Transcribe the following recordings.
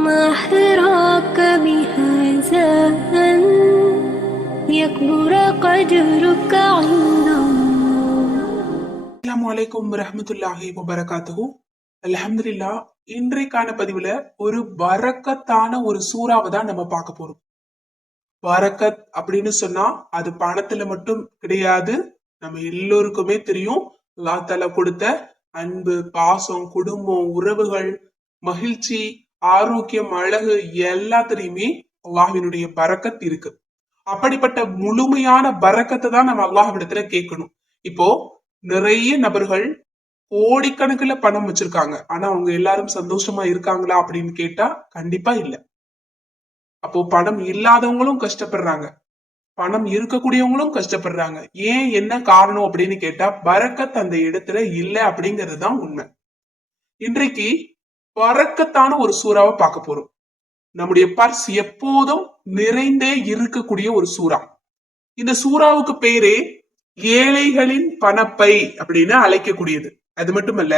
ما حراك بهذا أن يكبر قدرك عند الله அஸ்ஸலாமு அலைக்கும் ரஹமத்துல்லாஹி வபரகாத்துஹு அல்ஹம்துலில்லாஹ் இன்றைக்கான பதிவுல ஒரு பரக்கத்தான ஒரு சூறாவை தான் நம்ம பார்க்க போறோம் பரக்கத் அப்படின்னு சொன்னா அது பணத்துல மட்டும் கிடையாது நம்ம எல்லோருக்குமே தெரியும் அல்லாஹ் தஆலா கொடுத்த அன்பு பாசம் குடும்பம் உறவுகள் மகிழ்ச்சி ஆரோக்கியம் அழகு எல்லாத்துலயுமே அல்லாஹினுடைய பறக்கத் இருக்கு. அப்படிப்பட்ட முழுமையான பறக்கத்தை தான் நம்ம அல்லாஹ்விடத்துல கேட்கணும். இப்போ நிறைய நபர்கள் கோடிக்கணக்குல பணம் வச்சிருக்காங்க. ஆனா அவங்க எல்லாரும் சந்தோஷமா இருக்காங்களா அப்படின்னு கேட்டா கண்டிப்பா இல்ல. அப்போ பணம் இல்லாதவங்களும் கஷ்டப்படுறாங்க. பணம் இருக்கக்கூடியவங்களும் கஷ்டப்படுறாங்க. ஏன் என்ன காரணம் அப்படின்னு கேட்டா பரக்கத் அந்த இடத்துல இல்ல அப்படிங்கிறது தான் உண்மை. இன்றைக்கு பறக்கத்தான ஒரு சூறாவை பார்க்க போறோம். நம்முடைய பர்ஸ் எப்போதும் நிறைந்தே இருக்கக்கூடிய ஒரு சூறா. இந்த சூறாவுக்கு பேரே ஏழைகளின் பணப்பை அப்படின்னு அழைக்கக்கூடியது. அது மட்டுமல்ல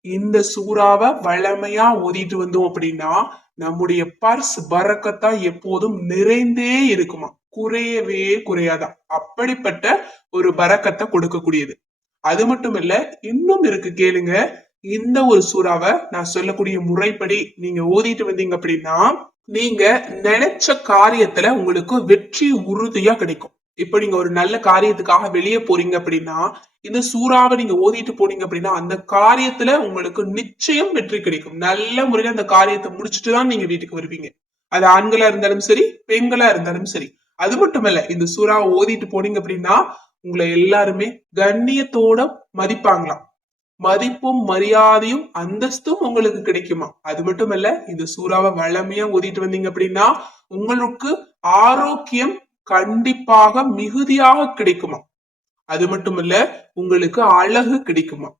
இந்த சூறாவை வளமையா ஓதிட்டு வந்தோம் அப்படின்னா நம்முடைய பர்ஸ் பறக்கத்தா எப்போதும் நிறைந்தே இருக்குமா? குறையவே குறையாதான். அப்படிப்பட்ட ஒரு பறக்கத்தை கொடுக்கக்கூடியது. அது மட்டும் இல்ல இன்னும் இருக்கு கேளுங்க இந்த ஒரு சூறாவை நான் சொல்லக்கூடிய முறைப்படி நீங்க ஓதிட்டு வந்தீங்க அப்படின்னா நீங்க நினைச்ச காரியத்துல உங்களுக்கு வெற்றி உறுதியா கிடைக்கும். இப்ப நீங்க ஒரு நல்ல காரியத்துக்காக வெளியே போறீங்க அப்படின்னா இந்த சூறாவை நீங்க ஓதிட்டு போனீங்க அப்படின்னா அந்த காரியத்துல உங்களுக்கு நிச்சயம் வெற்றி கிடைக்கும். நல்ல முறையில அந்த காரியத்தை முடிச்சுட்டு தான் நீங்க வீட்டுக்கு வருவீங்க. அது ஆண்களா இருந்தாலும் சரி பெண்களா இருந்தாலும் சரி. அது மட்டுமல்ல இந்த சூறாவை ஓதிட்டு போனீங்க அப்படின்னா உங்களை எல்லாருமே கண்ணியத்தோட மதிப்பாங்களாம். மதிப்பும் மரியாதையும் அந்தஸ்தும் உங்களுக்கு கிடைக்குமா? அது மட்டுமல்ல இந்த சூறாவை வளமையா ஓதிட்டு வந்தீங்க அப்படின்னா உங்களுக்கு ஆரோக்கியம் கண்டிப்பாக மிகுதியாக கிடைக்குமா? அது மட்டுமல்ல உங்களுக்கு அழகு கிடைக்குமா?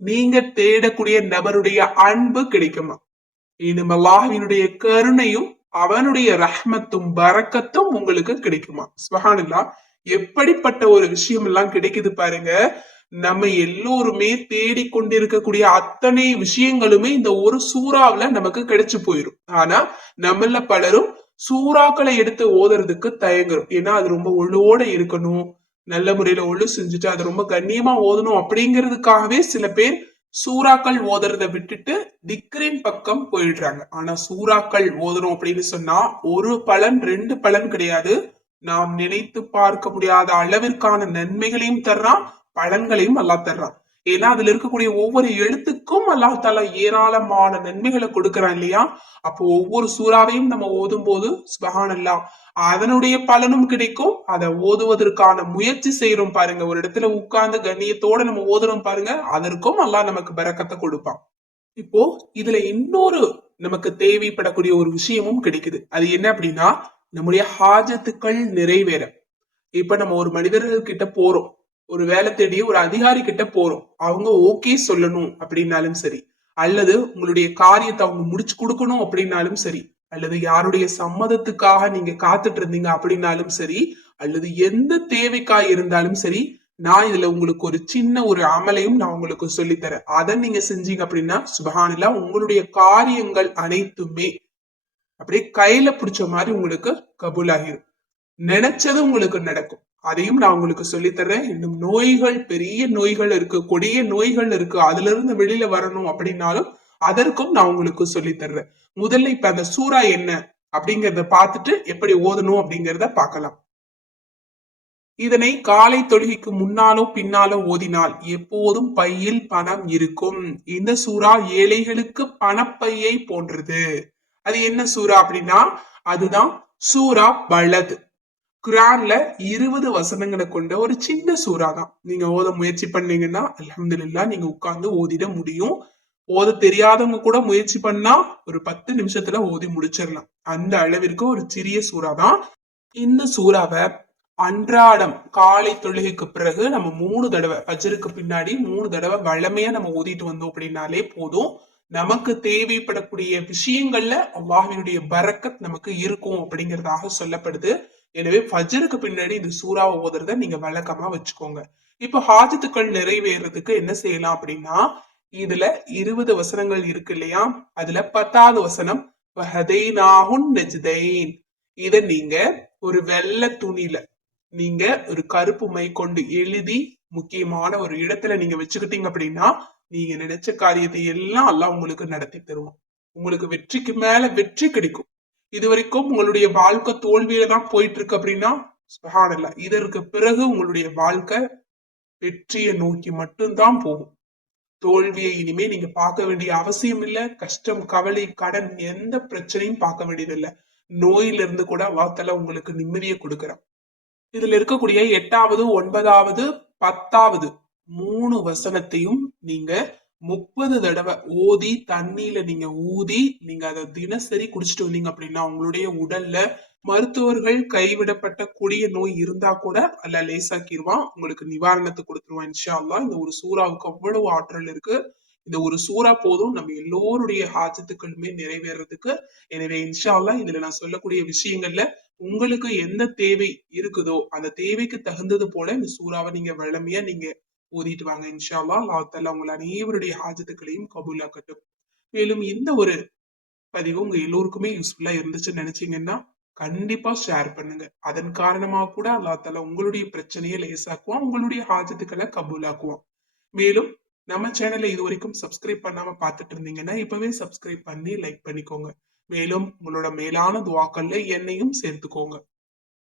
நீங்க தேடக்கூடிய நபருடைய அன்பு கிடைக்குமா? இனிமே அல்லாஹினுடைய கருணையும் அவனுடைய ரஹ்மத்தும் பறக்கத்தும் உங்களுக்கு கிடைக்குமா? சுபஹானல்லா எப்படிப்பட்ட ஒரு விஷயம் எல்லாம் கிடைக்குது பாருங்க. நம்ம எல்லோருமே தேடிக்கொண்டிருக்கக்கூடிய அத்தனை விஷயங்களுமே இந்த ஒரு சூறாவில நமக்கு கிடைச்சு போயிரும். ஆனா நம்மள பலரும் சூறாக்களை எடுத்து ஓதுறதுக்கு தயங்குறோம். ஏன்னா அது ரொம்ப ஒழுவோட இருக்கணும். நல்ல முறையில ஒழு செஞ்சுட்டு அதை ரொம்ப கண்ணியமா ஓதணும் அப்படிங்கிறதுக்காகவே சில பேர் சூறாக்கள் ஓதுறத விட்டுட்டு திக்ரின் பக்கம் போயிடுறாங்க. ஆனா சூறாக்கள் ஓதணும் அப்படின்னு சொன்னா ஒரு பலன் ரெண்டு பலன் கிடையாது. நாம் நினைத்து பார்க்க முடியாத அளவிற்கான நன்மைகளையும் தர்றான். பலன்களையும் அல்லாஹ் தர்றான். ஏன்னா அதுல இருக்கக்கூடிய ஒவ்வொரு எழுத்துக்கும் அல்லாஹ் தாலா ஏராளமான நன்மைகளை கொடுக்கறான் இல்லையா? அப்போ ஒவ்வொரு சூறாவையும் நம்ம ஓதும் போது சுபஹானல்லா அதனுடைய பலனும் கிடைக்கும். அதை ஓதுவதற்கான முயற்சி செய்யறோம் பாருங்க. ஒரு இடத்துல உட்கார்ந்து கண்ணியத்தோட நம்ம ஓதுறோம் பாருங்க. அதற்கும் அல்லாஹ் நமக்கு பறக்கத்தை கொடுப்பான். இப்போ இதுல இன்னொரு நமக்கு தேவைப்படக்கூடிய ஒரு விஷயமும் கிடைக்குது. அது என்ன அப்படின்னா நம்முடைய ஹாஜத்துக்கள் நிறைவேற. இப்ப நம்ம ஒரு மனிதர்கள் கிட்ட போறோம். ஒரு வேலை தேடி ஒரு அதிகாரி கிட்ட போறோம். அவங்க ஓகே சொல்லணும் அப்படின்னாலும் சரி. அல்லது உங்களுடைய காரியத்தை அவங்க முடிச்சு கொடுக்கணும் அப்படின்னாலும் சரி. அல்லது யாருடைய சம்மதத்துக்காக நீங்க காத்துட்டு இருந்தீங்க அப்படின்னாலும் சரி. அல்லது எந்த தேவைக்காக இருந்தாலும் சரி நான் இதுல உங்களுக்கு ஒரு சின்ன ஒரு அமலையும் நான் உங்களுக்கு சொல்லித்தரேன். அதை நீங்க செஞ்சீங்க அப்படின்னா சுபஹானிலா உங்களுடைய காரியங்கள் அனைத்துமே அப்படியே கையில பிடிச்ச மாதிரி உங்களுக்கு கபூல் ஆகிரும் நினைச்சது உங்களுக்கு நடக்கும். அதையும் நான் உங்களுக்கு சொல்லித்தரேன் இன்னும் நோய்கள் பெரிய நோய்கள் இருக்கு கொடிய நோய்கள் இருக்கு அதுல இருந்து வெளியில வரணும் அப்படின்னாலும் அதற்கும் நான் உங்களுக்கு சொல்லித்தர்றேன். முதல்ல இப்ப அந்த சூறா என்ன அப்படிங்கறத பார்த்துட்டு எப்படி ஓதணும் அப்படிங்கறத பார்க்கலாம். இதனை காலை தொழுகைக்கு முன்னாலோ பின்னாலோ ஓதினால் எப்போதும் பையில் பணம் இருக்கும். இந்த சூறா ஏழைகளுக்கு பணப்பையை போன்றது. அது என்ன சூறா அப்படின்னா அதுதான் சூறா பலது. குரான்ல இருபது வசனங்களை கொண்ட ஒரு சின்ன சூறா தான் நீங்க ஓத முயற்சி பண்ணீங்கன்னா அலமதுல்லா நீங்க உட்கார்ந்து ஓதிட முடியும். ஓத தெரியாதவங்க கூட முயற்சி பண்ணா ஒரு பத்து நிமிஷத்துல ஓதி முடிச்சிடலாம். அந்த அளவிற்கு ஒரு சிறிய சூறா தான் இந்த சூறாவை அன்றாடம் காலை தொழுகைக்கு பிறகு நம்ம மூணு தடவை பஜருக்கு பின்னாடி மூணு தடவை வளமையா நம்ம ஓதிட்டு வந்தோம் அப்படின்னாலே போதும். நமக்கு தேவைப்படக்கூடிய விஷயங்கள்ல அல்லாஹினுடைய பறக்கத் நமக்கு இருக்கும் அப்படிங்கறதாக சொல்லப்படுது. எனவே ஃபஜருக்கு பின்னாடி இந்த சூறாவை ஓதுறத நீங்க வழக்கமா வச்சுக்கோங்க. இப்போ ஹாஜத்துக்கள் நிறைவேறதுக்கு என்ன செய்யலாம் அப்படின்னா இதுல இருபது வசனங்கள் இருக்கு இல்லையா? அதுல பத்தாவது வசனம் நெஜ்தைன். இத நீங்க ஒரு வெள்ளை துணியில நீங்க ஒரு கருப்பு மை கொண்டு எழுதி முக்கியமான ஒரு இடத்துல நீங்க வச்சுக்கிட்டீங்க அப்படின்னா நீங்க நினைச்ச காரியத்தை எல்லாம் எல்லாம் உங்களுக்கு நடத்தி தருவோம் உங்களுக்கு வெற்றிக்கு மேல வெற்றி கிடைக்கும். இது வரைக்கும் உங்களுடைய வாழ்க்கை தோல்வியில தான் போயிட்டு இருக்கு அப்படின்னா சுபஹானல்லாஹ் இதற்கு பிறகு உங்களுடைய வாழ்க்கை வெற்றியை நோக்கி மட்டும்தான் போகும். தோல்வியை இனிமே நீங்க பார்க்க வேண்டிய அவசியம் இல்லை. கஷ்டம் கவலை கடன் எந்த பிரச்சனையும் பார்க்க வேண்டியதில்லை நோயில இருந்து கூட வார்த்தல உங்களுக்கு நிம்மதியை கொடுக்கறான் இதுல இருக்கக்கூடிய எட்டாவது ஒன்பதாவது பத்தாவது மூணு வசனத்தையும் நீங்க முப்பது தடவை ஓதி தண்ணியில நீங்க ஊதி நீங்க அதை தினசரி குடிச்சிட்டு வந்தீங்க அப்படின்னா உங்களுடைய உடல்ல மருத்துவர்கள் கைவிடப்பட்ட கொடிய நோய் இருந்தா கூட அல்ல லேசாக்கிடுவான் உங்களுக்கு நிவாரணத்தை கொடுத்துருவான் இன்ஷால்லா இந்த ஒரு சூறாவுக்கு அவ்வளவு ஆற்றல் இருக்கு. இந்த ஒரு சூறா போதும். நம்ம எல்லோருடைய ஆஜத்துக்களுமே நிறைவேறதுக்கு. எனவே இன்ஷால்லா இதுல நான் சொல்லக்கூடிய விஷயங்கள்ல உங்களுக்கு எந்த தேவை இருக்குதோ அந்த தேவைக்கு தகுந்தது போல இந்த சூறாவை நீங்க வளமையா நீங்க ஓதிட்டு வாங்க இன்ஷால்லா அல்லாஹ் உங்கள் அனைவருடைய ஹாஜத்துக்களையும் கபூலாக்கட்டும். மேலும் இந்த ஒரு பதிவு உங்க எல்லோருக்குமே யூஸ்ஃபுல்லா இருந்துச்சுன்னு நினைச்சீங்கன்னா கண்டிப்பா ஷேர் பண்ணுங்க. அதன் காரணமா கூட அல்லாத்தால உங்களுடைய பிரச்சனையை லேசாக்குவான் உங்களுடைய ஹாஜத்துக்களை கபூலாக்குவான். மேலும் நம்ம சேனலை இது வரைக்கும் சப்ஸ்கிரைப் பண்ணாம பார்த்துட்டு இருந்தீங்கன்னா இப்பவே சப்ஸ்கிரைப் பண்ணி லைக் பண்ணிக்கோங்க. மேலும் உங்களோட மேலான துவாக்கல்ல என்னையும் சேர்த்துக்கோங்க.